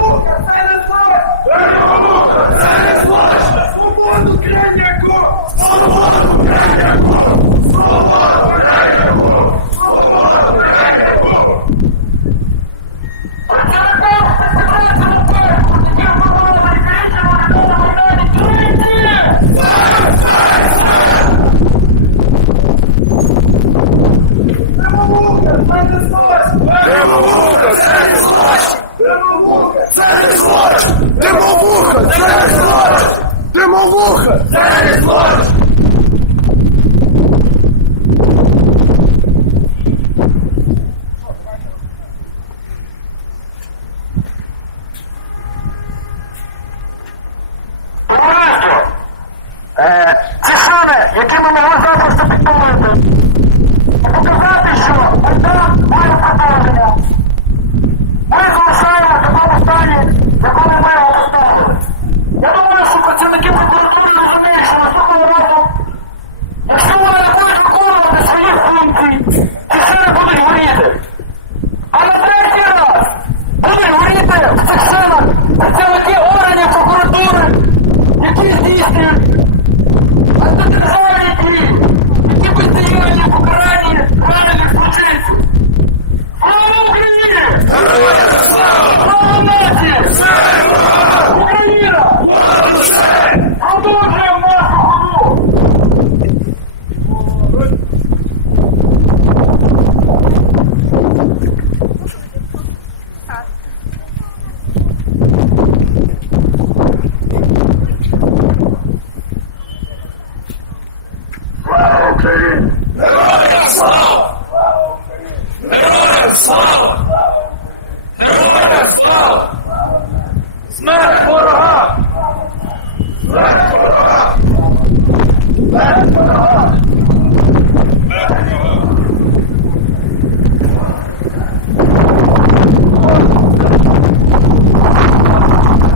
Nunca sai da história! Димовуха, це це не злочин! Димовуха, це це не злочин! Це саме, які ми могли завтра Смерть ворога! Смерть ворога! Смерть